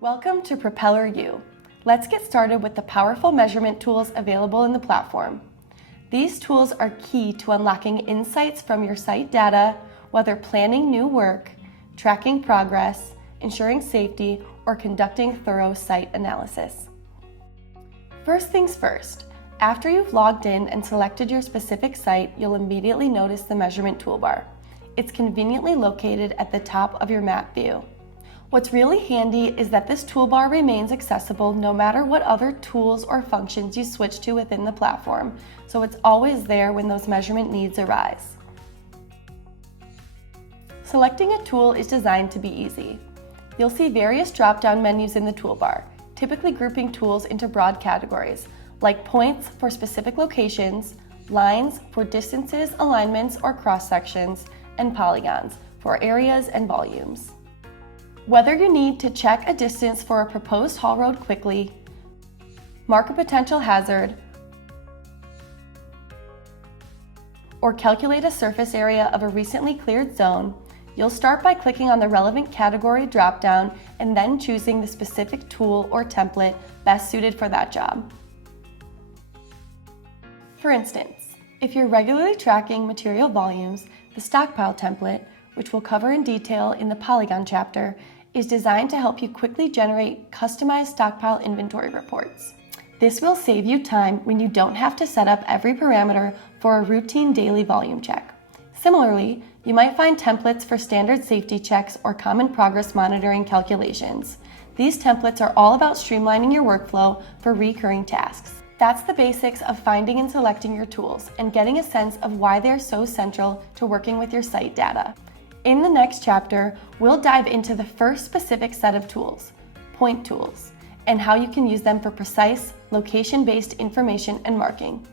Welcome to Propeller U. Let's get started with the powerful measurement tools available in the platform. These tools are key to unlocking insights from your site data, whether planning new work, tracking progress, ensuring safety, or conducting thorough site analysis. First things first, after you've logged in and selected your specific site, you'll immediately notice the measurement toolbar. It's conveniently located at the top of your map view. What's really handy is that this toolbar remains accessible no matter what other tools or functions you switch to within the platform, so it's always there when those measurement needs arise. Selecting a tool is designed to be easy. You'll see various drop-down menus in the toolbar, typically grouping tools into broad categories, like points for specific locations, lines for distances, alignments, or cross-sections, and polygons for areas and volumes. Whether you need to check a distance for a proposed haul road quickly, mark a potential hazard, or calculate a surface area of a recently cleared zone, you'll start by clicking on the relevant category dropdown and then choosing the specific tool or template best suited for that job. For instance, if you're regularly tracking material volumes, the Stockpile template, which we'll cover in detail in the Polygon chapter, is designed to help you quickly generate customized stockpile inventory reports. This will save you time when you don't have to set up every parameter for a routine daily volume check. Similarly, you might find templates for standard safety checks or common progress monitoring calculations. These templates are all about streamlining your workflow for recurring tasks. That's the basics of finding and selecting your tools and getting a sense of why they're so central to working with your site data. In the next chapter, we'll dive into the first specific set of tools, point tools, and how you can use them for precise, location-based information and marking.